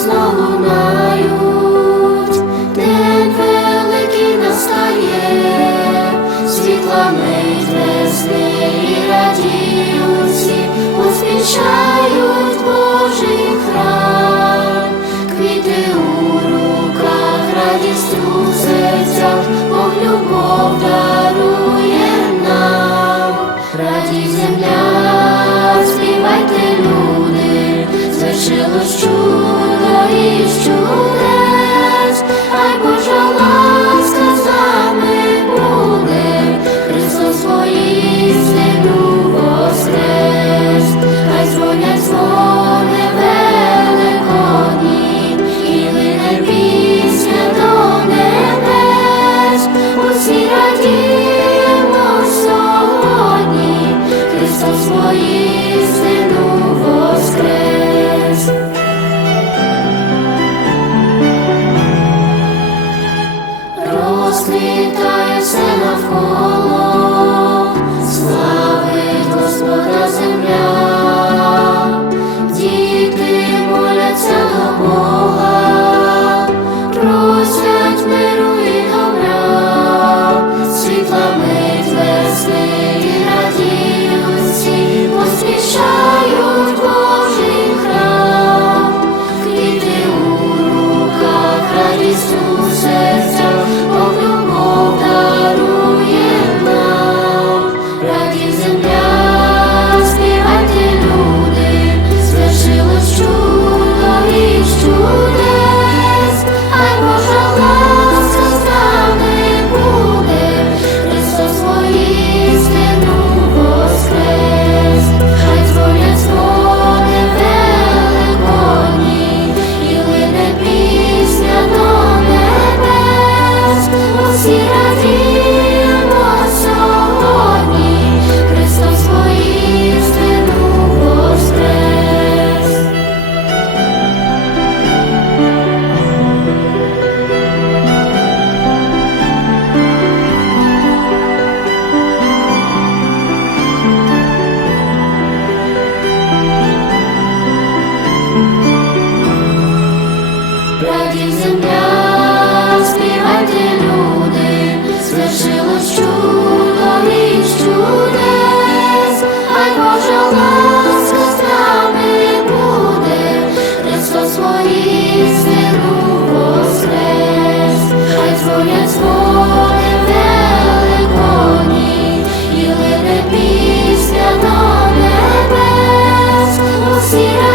голосно лунають, день великий настає, світлами, мить весни і радіють всі, поспішають Божий храм, квіти у руках, радість у серцях, Бог любов дарує нам, раді земля, співайте люди, звершилось чудо що. see her.